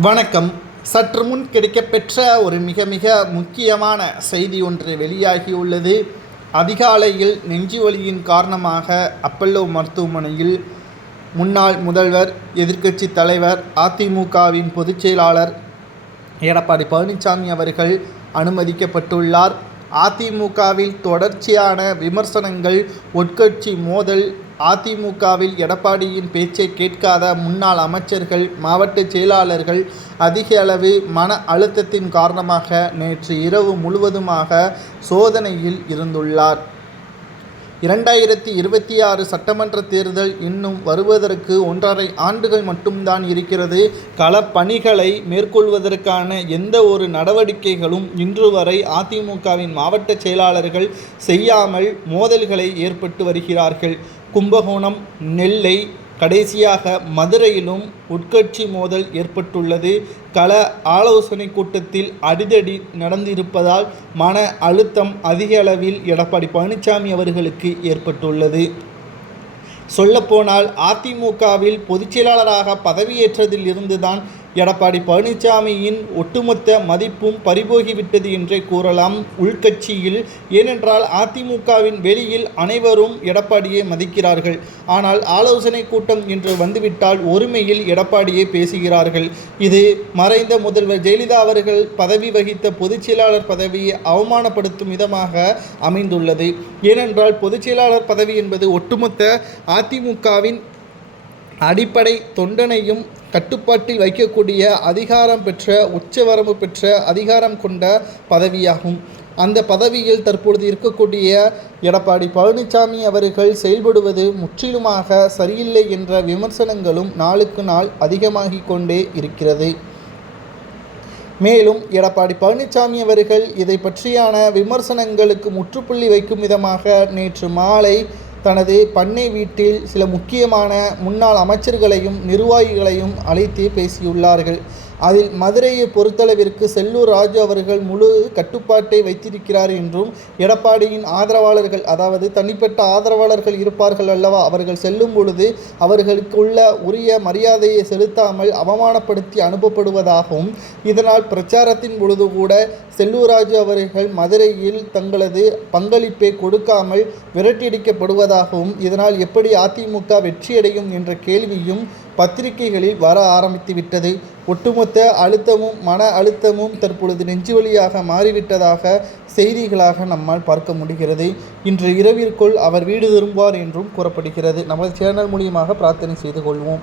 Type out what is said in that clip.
வணக்கம். சற்று முன் கிடைக்கப்பெற்ற ஒரு மிக மிக முக்கியமான செய்தி ஒன்று வெளியாகியுள்ளது. அதிகாலையில் நெஞ்சுவலியின் காரணமாக அப்பல்லோ மருத்துவமனையில் முன்னாள் முதல்வர், எதிர்க்கட்சி தலைவர், அதிமுகவின் பொதுச் செயலாளர் எடப்பாடி பழனிசாமி அவர்கள் அனுமதிக்கப்பட்டுள்ளார். அதிமுகவில் தொடர்ச்சியான விமர்சனங்கள், உட்கட்சி மோதல், அதிமுகவில் எடப்பாடியின் பேச்சை கேட்காத முன்னாள் அமைச்சர்கள், மாவட்ட செயலாளர்கள் அதிக அளவு மன அழுத்தத்தின் காரணமாக நேற்று இரவு முழுவதுமாக சோதனையில் இருந்துள்ளார். 2026 சட்டமன்ற தேர்தல் இன்னும் வருவதற்கு 1.5 ஆண்டுகள் மட்டும்தான் இருக்கிறது. களப்பணிகளை மேற்கொள்வதற்கான எந்த ஒரு நடவடிக்கைகளும் இன்று வரை அதிமுகவின் மாவட்ட செயலாளர்கள் செய்யாமல் மோதல்களை ஏற்பட்டு வருகிறார்கள். கும்பகோணம், நெல்லை, கடைசியாக மதுரையிலும் உட்கட்சி மோதல் ஏற்பட்டுள்ளது. கள ஆலோசனை கூட்டத்தில் அடிதடி நடந்திருப்பதால் மன அழுத்தம் அதிக அளவில் எடப்பாடி பழனிசாமி அவர்களுக்கு ஏற்பட்டுள்ளது. சொல்லப்போனால் அதிமுகவில் பொதுச் செயலாளராக பதவியேற்றதில் இருந்துதான் எடப்பாடி பழனிசாமியின் ஒட்டுமொத்த மதிப்பும் பறிபோகிவிட்டது என்றே கூறலாம் உள்கட்சியில். ஏனென்றால் அதிமுகவின் வெளியில் அனைவரும் எடப்பாடியை மதிக்கிறார்கள். ஆனால் ஆலோசனை கூட்டம் என்று வந்துவிட்டால் ஒருமையில் எடப்பாடியை பேசுகிறார்கள். இது மறைந்த முதல்வர் ஜெயலலிதா அவர்கள் பதவி வகித்த பொதுச் செயலாளர் பதவியை அவமானப்படுத்தும் விதமாக அமைந்துள்ளது. ஏனென்றால் பொதுச் செயலாளர் பதவி என்பது ஒட்டுமொத்த அதிமுகவின் அடிப்படை தொண்டனையும் கட்டுப்பாட்டில் வைக்கக்கூடிய அதிகாரம் பெற்ற, உச்சவரம்பு பெற்ற அதிகாரம் கொண்ட பதவியாகும். அந்த பதவியில் தற்பொழுது இருக்கக்கூடிய எடப்பாடி பழனிசாமி அவர்கள் செயல்படுவது முற்றிலுமாக சரியில்லை என்ற விமர்சனங்களும் நாளுக்கு நாள் அதிகமாகிக் கொண்டே இருக்கிறது. மேலும் எடப்பாடி பழனிசாமி அவர்கள் இதை பற்றியான விமர்சனங்களுக்கு முற்றுப்புள்ளி வைக்கும் விதமாக நேற்று மாலை தனது பண்ணை வீட்டில் சில முக்கியமான முன்னாள் அமைச்சர்களையும் நிர்வாகிகளையும் அழைத்து பேசியுள்ளார்கள். அதில் மதுரையை பொறுத்தளவிற்கு செல்லூர் ராஜு அவர்கள் முழு கட்டுப்பாட்டை வைத்திருக்கிறார் என்றும், எடப்பாடியின் ஆதரவாளர்கள், அதாவது தனிப்பட்ட ஆதரவாளர்கள் இருப்பார்கள் அல்லவா, அவர்கள் செல்லும் பொழுது அவர்களுக்கு உள்ள உரிய மரியாதையை செலுத்தாமல் அவமானப்படுத்தி அனுப்பப்படுவதாகவும், இதனால் பிரச்சாரத்தின் பொழுது கூட செல்லூர் ராஜு அவர்கள் மதுரையில் தங்களது பங்களிப்பை கொடுக்காமல் விரட்டியடிக்கப்படுவதாகவும், இதனால் எப்படி அதிமுக வெற்றியடையும் என்ற கேள்வியும் பத்திரிகைகளில் வர ஆரம்பித்துவிட்டது. ஒட்டுமொத்த அழுத்தமும் மன அழுத்தமும் தற்பொழுது நெஞ்சுவலியாக மாறிவிட்டதாக செய்திகளாக நம்மால் பார்க்க முடிகிறது. இன்று இரவிற்குள் அவர் வீடு திரும்புவார் என்றும் கூறப்படுகிறது. நமது சேனல் மூலியமாக பிரார்த்தனை செய்து கொள்வோம்.